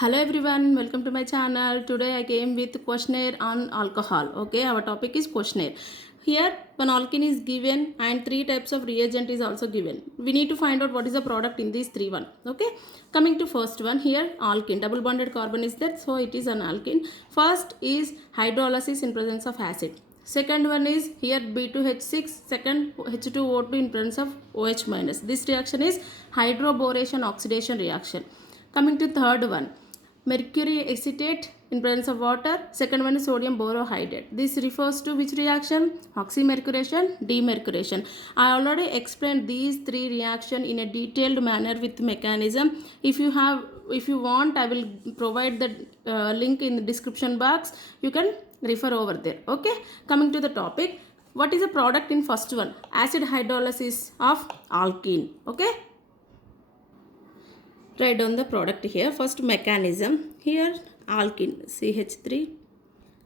Hello everyone, welcome to my channel. Today I came with questionnaire on alcohol. Okay, our topic is questionnaire. Here one alkene is given and three types of reagent is also given. We need to find out what is the product in these three one. Okay, coming to first one, here alkene, double bonded carbon is there, so it is an alkene. First is hydrolysis in presence of acid. Second one is here B2H6, second H2O2 in presence of OH minus. This reaction is hydroboration oxidation reaction. Coming to third one, mercury acetate in presence of water. Second one is sodium borohydrate. This refers to which reaction? Oxymercuration, demercuration. I already explained these three reactions in a detailed manner with mechanism. If you want, I will provide the link in the description box. You can refer over there. Okay, coming to the topic, what is the product in first one? Acid hydrolysis of alkene. Okay, write down the product here. First mechanism, here alkene CH3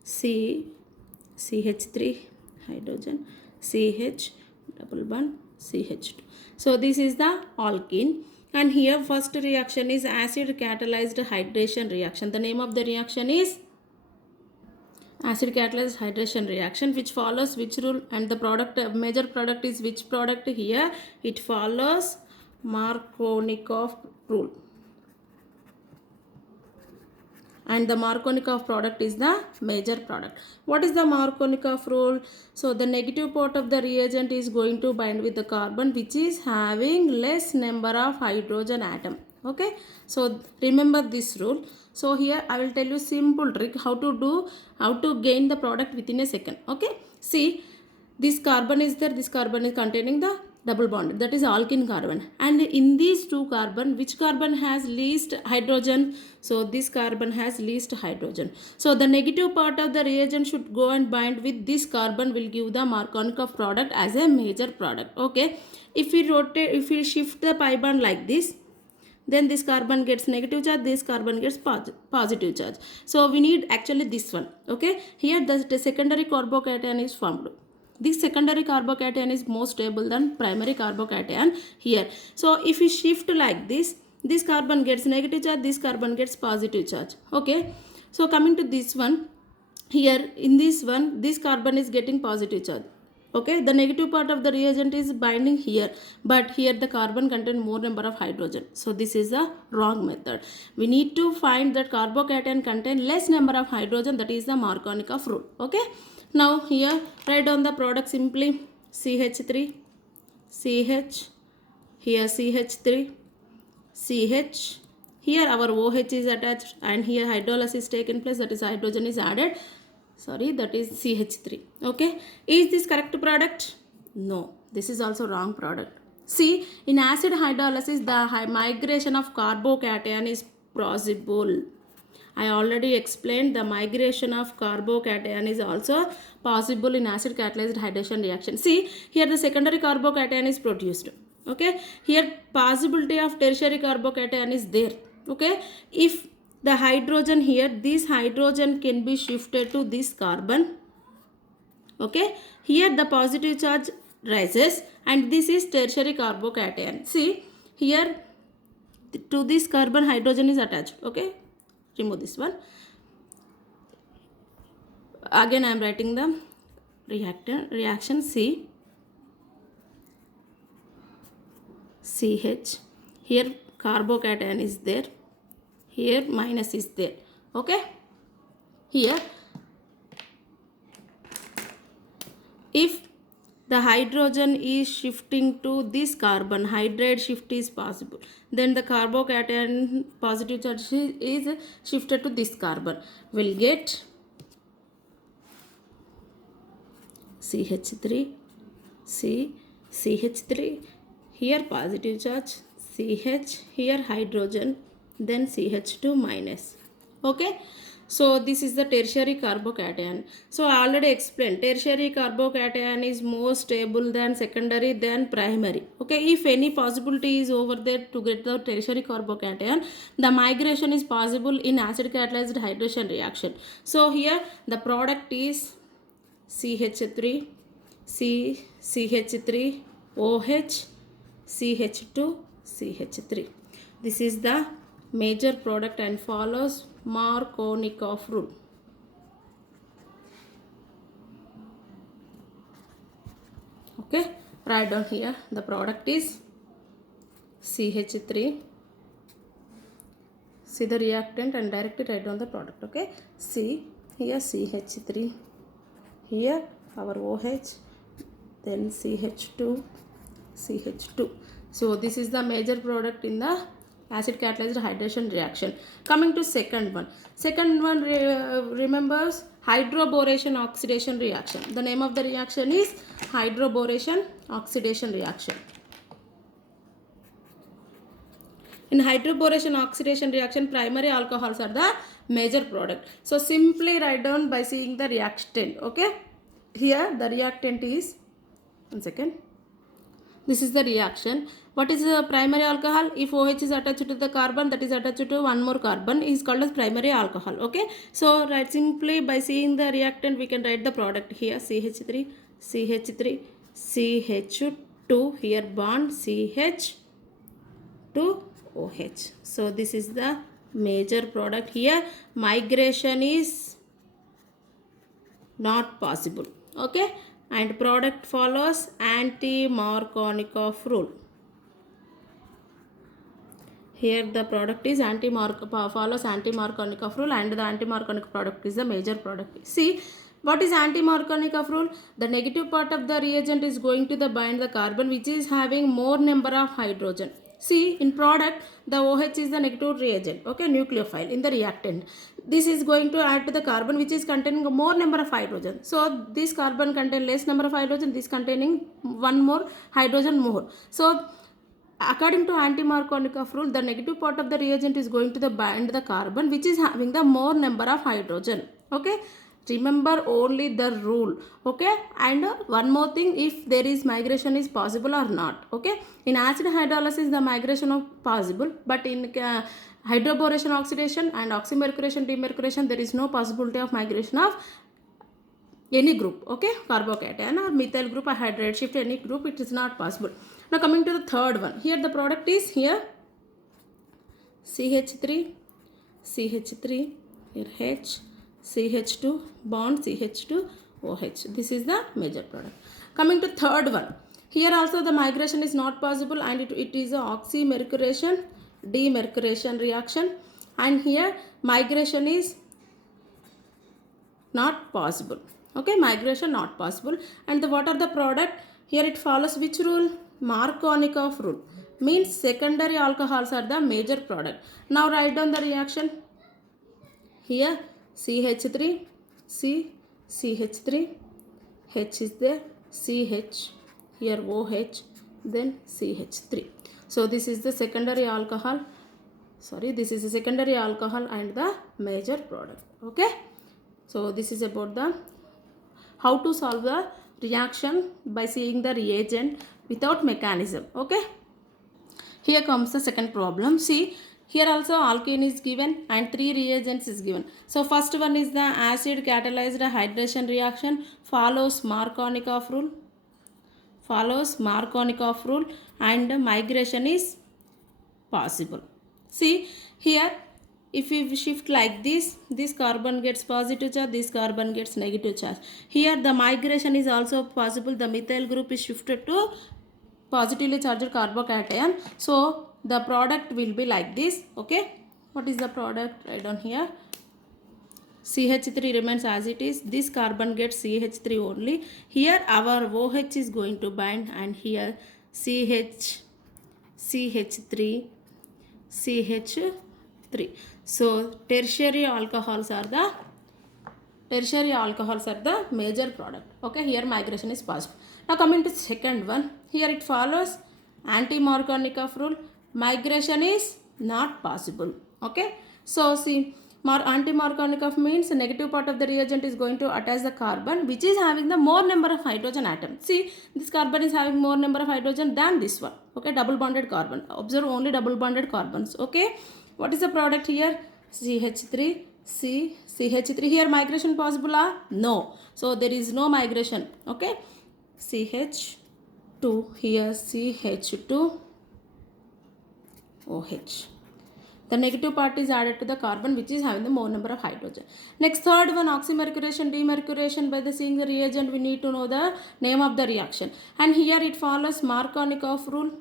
CH3 hydrogen CH double bond CH2. So this is the alkene, and here first reaction is acid catalyzed hydration reaction. The name of the reaction is acid catalyzed hydration reaction, which follows which rule, and the product major product is which product? Here it follows Markovnikov rule, and the Markovnikov product is the major product. What is the Markovnikov rule? So the negative part of the reagent is going to bind with the carbon which is having less number of hydrogen atom. Okay, so remember this rule. So here I will tell you simple trick how to gain the product within a second. Okay, see, this carbon is there, this carbon is containing the double bond, that is alkene carbon, and in these two carbon, which carbon has least hydrogen? So this carbon has least hydrogen. So the negative part of the reagent should go and bind with this carbon, will give the Markovnikov product as a major product. Okay, if we shift the pi bond like this, then this carbon gets negative charge, this carbon gets positive charge. So we need actually this one. Okay, here the secondary carbocation is formed. This secondary carbocation is more stable than primary carbocation here. So if we shift like this, this carbon gets negative charge, this carbon gets positive charge. Okay, so coming to this one, here in this one, this carbon is getting positive charge. Okay, the negative part of the reagent is binding here, but here the carbon contain more number of hydrogen. So this is a wrong method. We need to find that carbocation contain less number of hydrogen, that is the Markovnikov rule. Okay, now here write down the product simply. CH3 CH, here CH3 CH, here our OH is attached, and here hydrolysis taken place, that is hydrogen is added. Sorry, that is CH3. Okay, is this correct product? No, this is also wrong product. See, in acid hydrolysis the migration of carbocation is possible. I already explained the migration of carbocation is also possible in acid catalyzed hydration reaction. See, here the secondary carbocation is produced. Okay, here possibility of tertiary carbocation is there. Okay, if the hydrogen here, this hydrogen can be shifted to this carbon. Okay, here the positive charge rises, and this is tertiary carbocation. See, here to this carbon hydrogen is attached. Okay, remove this one. Again I am writing the reaction C CH, here carbocation is there, here minus is there. Okay, here if the hydrogen is shifting to this carbon, hydride shift is possible, then the carbocation positive charge is shifted to this carbon, will get CH3 CH3, here positive charge CH, here hydrogen, then CH2 minus. Okay, so this is the tertiary carbocation. So I already explained tertiary carbocation is more stable than secondary than primary. Okay, if any possibility is over there to get the tertiary carbocation, the migration is possible in acid catalyzed hydration reaction. So here the product is CH3 CH3 OH CH2 CH3. This is the major product and follows Markovnikov rule. Okay, write down here the product is CH3. See the reactant and directly write down the product. Okay, C here CH3, here our OH, then CH2, CH2. So this is the major product in the acid catalyzed hydration reaction. Coming to second one. Second one remembers hydroboration oxidation reaction. The name of the reaction is hydroboration oxidation reaction. In hydroboration oxidation reaction, primary alcohols are the major product. So simply write down by seeing the reactant. Okay, here the reactant is, one second, this is the reaction. What is the primary alcohol? If OH is attached to the carbon, that is attached to one more carbon, is called as primary alcohol. Okay, so right, simply by seeing the reactant we can write the product here. CH3, CH3, CH2, here bond CH2, OH. So this is the major product. Here migration is not possible. Okay, and product follows anti-Markovnikov rule. Here the product is follows anti-Markovnikov rule, and the anti-Markovnikov product is the major product. See, what is anti-Markovnikov rule? The negative part of the reagent is going to bind the carbon which is having more number of hydrogen. See, in product the OH is the negative reagent, okay, nucleophile in the reactant. This is going to add to the carbon which is containing more number of hydrogen. So this carbon contain less number of hydrogen, this containing one more hydrogen more. So according to anti-Markovnikov rule, the negative part of the reagent is going to bind the carbon which is having the more number of hydrogen. Okay, remember only the rule. Okay, and one more thing, if there is migration is possible or not. Okay, in acid hydrolysis the migration is possible, but in hydroboration oxidation and oxymercuration demercuration there is no possibility of migration of any group. Okay, carbocation or methyl group or hydride shift, any group, it is not possible. Now coming to the third one. Here the product is here CH3, CH3, here H, CH2, bond CH2, OH. This is the major product. Coming to third one. Here also the migration is not possible, and it is a oxymercuration demercuration reaction, and here migration is not possible. Okay, migration not possible. And what are the product? Here it follows which rule? Markovnikov rule. Means secondary alcohols are the major product. Now write down the reaction. Here CH3, C, CH3, H is there, CH, here OH, then CH3. So this is the secondary alcohol. Sorry, this is the secondary alcohol and the major product. Okay. So this is about the how to solve the reaction by seeing the reagent without mechanism. Okay. Here comes the second problem. See, here also alkene is given and 3 reagents is given. So first one is the acid catalyzed hydration reaction, follows Markovnikov rule. Follows Markovnikov rule, and migration is possible. See, here if we shift like this, this carbon gets positive charge, this carbon gets negative charge. Here the migration is also possible. The methyl group is shifted to positively charged carbocation. So the product will be like this. Okay, what is the product? Write down here. CH3 remains as it is. This carbon gets CH3 only. Here our OH is going to bind, and here CH, CH3, CH3. So tertiary alcohols are the major product. Okay, here migration is possible. Now coming to second one. Here it follows anti-Markovnikov rule. Migration is not possible. Okay, so see, anti-Markovnikov means the negative part of the reagent is going to attach the carbon which is having the more number of hydrogen atoms. See, this carbon is having more number of hydrogen than this one. Okay, double bonded carbon. Observe only double bonded carbons. Okay, what is the product here? CH3, C, CH3. Here migration possible or no? So there is no migration. Okay, CH2, here CH2, OH. The negative part is added to the carbon which is having the more number of hydrogen. Next, third one, oxymercuration, demercuration. By the seeing the reagent, we need to know the name of the reaction. And here it follows Markovnikov rule.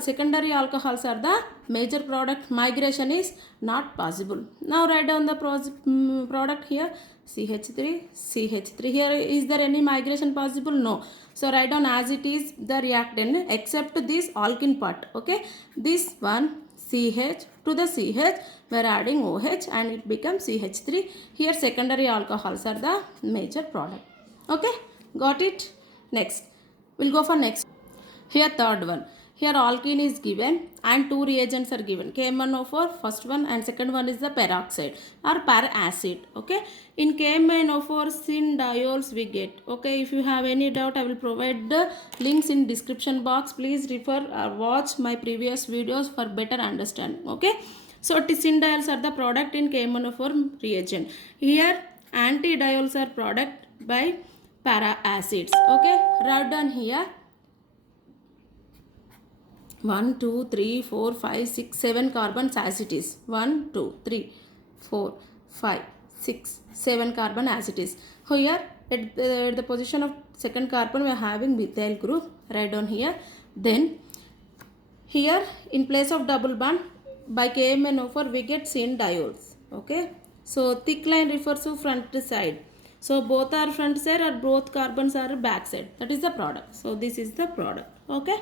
Secondary alcohols are the major product. Migration is not possible. Now write down the product here. CH3, CH3. Here is there any migration possible? No. So write down as it is the reactant except this alkene part. Okay. This one CH to the CH we are adding OH and it becomes CH3. Here secondary alcohols are the major product. Okay. Got it? Next. We'll go for next. Here third one. Here alkene is given and two reagents are given. KMnO4 first one and second one is the peroxide or peracid. Okay. In KMnO4 syn diols we get. Okay. If you have any doubt, I will provide the links in description box. Please refer or watch my previous videos for better understanding. Okay. So syn diols are the product in KMnO4 reagent. Here anti-diols are product by para-acids. Okay. Write down here. 1, 2, 3, 4, 5, 6, 7 carbons as it is. 1, 2, 3, 4, 5, 6, 7 carbon as it is. Here at the position of second carbon we are having methyl group. Write down here. Then here in place of double bond by KMnO4 we get syn diols. Okay. So thick line refers to front side. So both are front side or both carbons are back side. That is the product. So this is the product. Okay.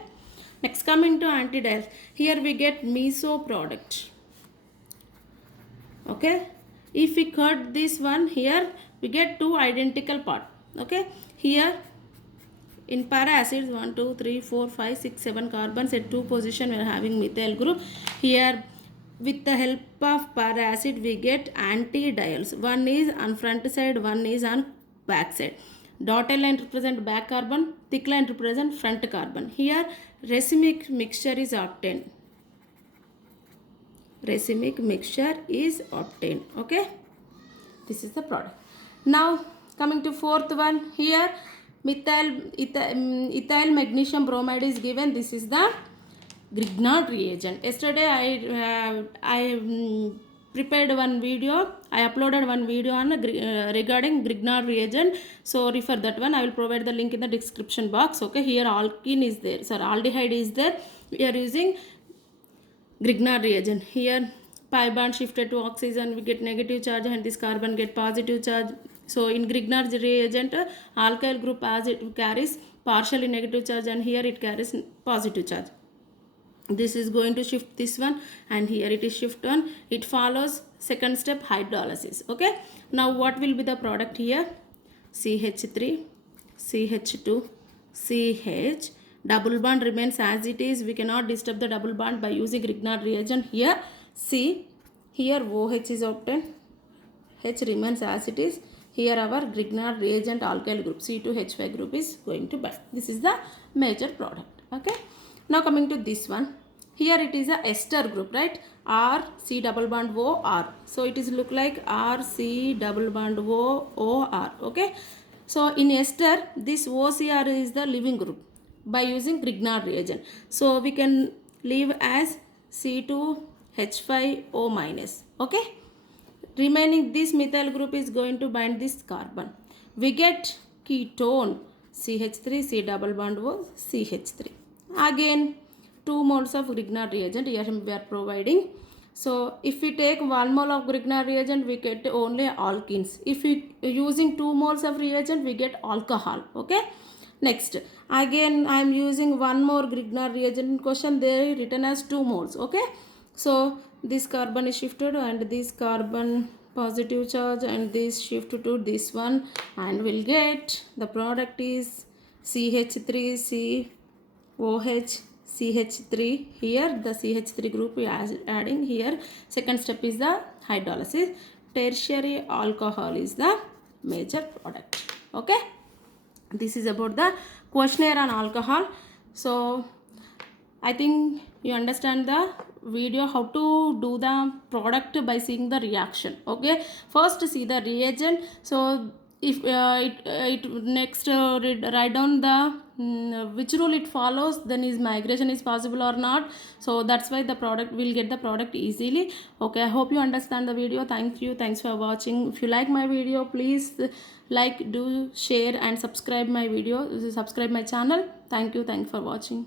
Next, coming to anti-diols. Here we get meso product. Okay. If we cut this one here, we get two identical part. Okay. Here in para-acids 1, 2, 3, 4, 5, 6, 7 carbons at two position we are having methyl group. Here with the help of para-acid we get anti-diols. One is on front side, one is on back side. Dotted line represent back carbon, thick line represent front carbon. Here racemic mixture is obtained. Racemic mixture is obtained. Okay. This is the product. Now coming to fourth one. Here ethyl magnesium bromide is given. This is the Grignard reagent. Yesterday I prepared one video. I uploaded one video on regarding Grignard reagent. So refer that one. I will provide the link in the description box. Okay. Here alkene is there. So aldehyde is there. We are using Grignard reagent. Here pi bond shifted to oxygen. We get negative charge and this carbon get positive charge. So in Grignard reagent, alkyl group as it carries partially negative charge and here it carries positive charge. This is going to shift this one and here it is shift on. It follows second step hydrolysis. Okay. Now what will be the product here? CH3, CH2, CH. Double bond remains as it is. We cannot disturb the double bond by using Grignard reagent. Here C. Here OH is obtained. H remains as it is. Here our Grignard reagent alkyl group C2H5 group is going to bind. This is the major product. Okay. Now coming to this one. Here it is a ester group, right? R C double bond O R. So it is look like R C double bond O O R. Okay. So in ester this OCR is the leaving group by using Grignard reagent. So we can leave as C2H5O minus. Okay. Remaining this methyl group is going to bind this carbon. We get ketone CH3 C double bond O CH3. Again 2 moles of Grignard reagent here we are providing. So if we take 1 mole of Grignard reagent we get only alkenes. If we using 2 moles of reagent we get alcohol. Okay. Next again I am using 1 more Grignard reagent. In question they written as 2 moles. Okay. So this carbon is shifted and this carbon positive charge and this shift to this one and we'll get the product is CH3 COH CH3. Here the CH3 group we are adding here. Second step is the hydrolysis. Tertiary alcohol is the major product. Okay. This is about the questionnaire on alcohol. So I think you understand the video how to do the product by seeing the reaction. Okay. First see the reagent. So if next write down the which rule it follows, then is migration is possible or not. So that's why the product will get the product easily. Okay, I hope you understand the video. Thank you, thanks for watching. If you like my video, please like, do, share and subscribe my video, subscribe my channel. Thank you, thanks for watching.